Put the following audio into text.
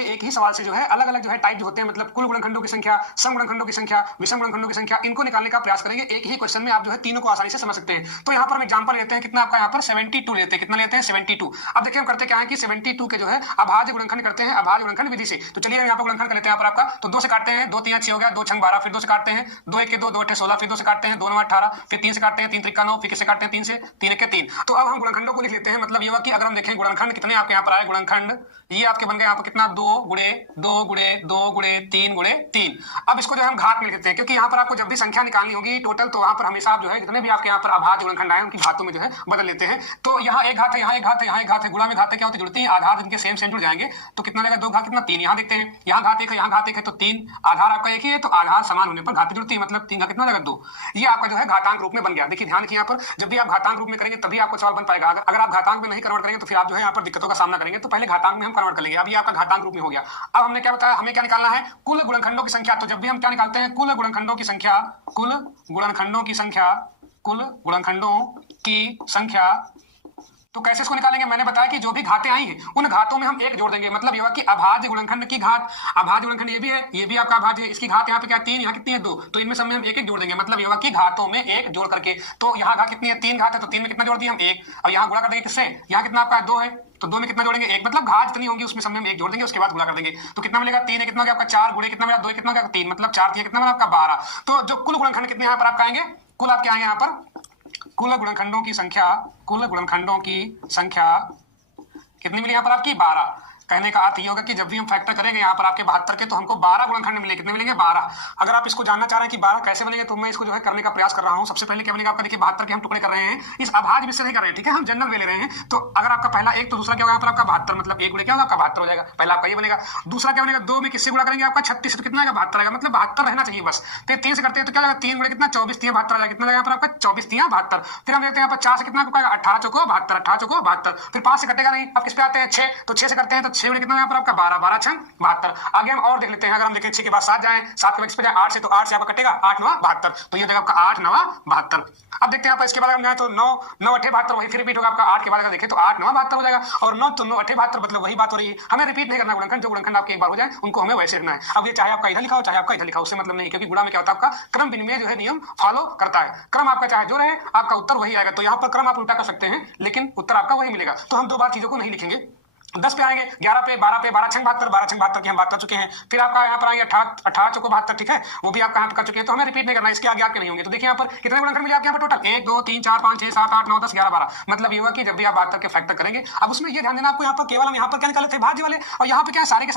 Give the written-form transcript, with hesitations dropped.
आगे एक ही सवाल से जो है अलग अलग जो है टाइप जो होते हैं, मतलब कुल गुणनखंडों की संख्या, सम गुणनखंडों की संख्या, विषम गुणनखंडों की संख्या, इनको निकालने का प्रयास करेंगे। एक ही क्वेश्चन में आप जो है तीनों को आसानी से समझ सकते हैं। तो यहाँ पर हम एग्जांपल लेते हैं, कितना आपका यहाँ पर 72 लेते हैं। कितना लेते हैं? 72। अब देखिए हम करते क्या है कि 72 के जो है अभाज्य गुणनखंड करते हैं अभाज्य गुणनखंड विधि से। तो चलिए यहाँ पर गुणनखंड कर लेते हैं। यहाँ पर आपका तो 2 से काटते हैं, 2 3 6 हो गया, 2 6 12, फिर 2 से काटते हैं, 2 1 के 2, 2 8 16, फिर 2 से काटते हैं, 2 9 18, फिर 3 से काटते हैं, 3 3 9, फिर किससे काटते हैं? 3 से, 3 1 के 3। तो अब हम गुणनखंडों को लिख लेते हैं। मतलब ये हुआ कि अगर हम देखें गुणनखंड कितने आपके यहाँ पर आए गुणनखंड, ये आपके बन गए यहाँ पर कितना 2 गुणे 2 गुणे 2 गुणे 3 गुणे 3। अब इसको जो है हम घात में लिख देते हैं, क्योंकि यहाँ पर आपको जब भी संख्या निकालनी होगी टोटल, तो वहां पर हमेशा आप जो है जितने भी आपके यहाँ पर अभाज्य गुणनखंड आए उनकी घातों में जो है बदल लेते हैं। तो यहाँ एक घात है, यहाँ एक घात है, यहाँ एक घात है, गुणा में घातें क्या होती जुड़ती हैं, आधार इनके सेम सेम जुड़ जाएंगे। तो कितना लगेगा? 2 घात कितना 3। यहाँ देखते हैं, यहाँ घात एक है, यहाँ घात एक है, तो 3। आधार आपका एक ही है, तो आधार समान होने पर घातें जुड़ती है, मतलब 3 का कितना लगेगा 2। ये आपका जो है घातांक रूप में बन गया। देखिए ध्यान रखिए, यहाँ पर जब भी आप घातांक रूप में करेंगे तभी आपको सवाल बन पाएगा। अगर आप घातांक में नहीं कन्वर्ट करेंगे तो फिर आप जो है यहाँ पर दिक्कतों का सामना करेंगे। तो पहले घातांक में हम कन्वर्ट कर लेंगे। अभी आपका घातांक रूप में हो गया। अब हमने क्या बताया, हमें क्या निकालना है? कुल गुणनखंडों की संख्या। तो जब भी हम क्या निकालते हैं? कुल गुणनखंडों की संख्या, कुल गुणनखंडों की संख्या, कुल गुणनखंडों की संख्या। तो कैसे इसको निकालेंगे? मैंने बताया कि जो भी घातें आई हैं उन घातों में हम एक जोड़ देंगे। मतलब ये हुआ कि अभाज्य गुणनखंड की घात, अभाज्य गुणनखंड ये भी है, ये भी आपका अभाज्य है, इसकी घात यहाँ पे क्या 3, यहाँ कितनी है 2, तो इनमें सब में हम एक एक जोड़ देंगे। मतलब ये हुआ कि घातों में एक जोड़ करके। तो यहाँ घात कितनी है? 3 घात है, तो 3 में कितना जोड़ दिया हम? 1। और यहाँ गुणा कर देंगे किससे? यहाँ कितना आपका 2 है, तो 2 में कितना जोड़ेंगे? 1। मतलब घात जितनी होंगी उसमें सब में हम एक जोड़ देंगे, उसके बाद गुणा कर देंगे। तो कितना मिलेगा? 3 है, कितना हो गया आपका 4 गुणे कितना मिला? 2 कितना हो गया 3, मतलब 4 3 कितना मिला आपका 12। तो जो कुल गुणनखंड कितने यहाँ पर आपका आएंगे? कुल आपके आएंगे यहाँ पर कुल गुणनखंडों की संख्या, कुल गुणनखंडों की संख्या कितनी मिली यहाँ पर आपकी? 12। कहने का अर्थ ये होगा कि जब भी हम फैक्टर करेंगे यहाँ पर आपके 72 के, तो हमको 12 गुणनखंड मिलेंगे। कितने मिलेंगे? 12। अगर आप इसको जानना चाह रहे हैं कि 12 कैसे बनेंगे, तो मैं इसको जो है करने का प्रयास कर रहा हूँ। सबसे पहले क्या बनेगा आपका? देखिए 72 के हम टुकड़े कर रहे हैं, इस अभाज्य में से नहीं कर रहे हैं, ठीक है, हम जनरल में ले रहे हैं। तो अगर आपका पहला 1 तो दूसरा क्या होगा यहाँ पर आपका 72, मतलब 1 गुणे क्या होगा आपका 72 हो जाएगा। पहला आपका ये बनेगा। दूसरा क्या बनेगा? 2 में किससे गुणा करेंगे आपका? 36, तो कितना आएगा? 72 आएगा, मतलब 72 रहना चाहिए बस। फिर 3 से करते हैं तो क्या जाएगा? 3 गुणे कितना? 24 3 72 आ जाएगा। कितना जाएगा यहाँ पर आपका? 24 3 72। फिर हम देखते हैं यहाँ पर 4 से कितना आएगा? 18 चौको 72, 18 चौको 72। फिर 5 से कटेगा नहीं, अब किस पे आते हैं? 6, तो 6 से करते हैं तो 6 गुणे कितना यहाँ पर आपका? 12 12 6 72। आगे हम और देख लेते हैं। अगर हम देखें 6 के बाद 7 जाए, 7 के बाद इस पे जाए 8 से, तो 8 से आपका कटेगा 8 9 72, तो ये हो जाएगा आपका 8 9 72। अब देखते हैं आप इसके बाद हम जाए तो 9 9 8 72, वही फिर रिपीट होगा आपका 8 के बाद अगर देखें तो 8 9 72 हो जाएगा। और 9 तो 9 8 72, मतलब वही बात हो रही है। हमें रिपीट नहीं करना गुणनखंड, जो गुणनखंड आपके एक बार हो जाए उनको हमें वैसे रखना है। अब ये चाहे आपका इधर लिखा हो चाहे आपका इधर लिखा हो, उससे मतलब नहीं, क्योंकि गुणा में क्या होता है आपका क्रम विनिमय जो है नियम फॉलो करता है। क्रम आपका चाहे जो रहे, आपका उत्तर वही आएगा। तो यहाँ पर क्रम आप उल्टा कर सकते हैं, लेकिन उत्तर आपका वही मिलेगा। तो हम 2 बार चीजों को नहीं लिखेंगे। 10 पे आएंगे, 11 पे, 12 पे, 12 6 72, 12 6 72 की हम बात कर चुके हैं। फिर आपका यहाँ पर आएंगे 18 चौको 72, ठीक है, वो भी आप कहाँ पे कर चुके हैं, तो हमें रिपीट नहीं करना, इसके आगे आपके नहीं होंगे। तो देखिए यहाँ पर कितने गुणनखंड मिले आपके यहाँ पर टोटल? 1 2 3 4 5 6 7 8 9 10 11 12। मतलब ये हुआ कि जब भी आप बात करके फैक्टर करेंगे, अब उसमें ये ध्यान देना आपको, यहाँ पर केवल हम यहाँ पर क्या निकाले थे? भाज्य वाले, और यहाँ पे क्या है सारे के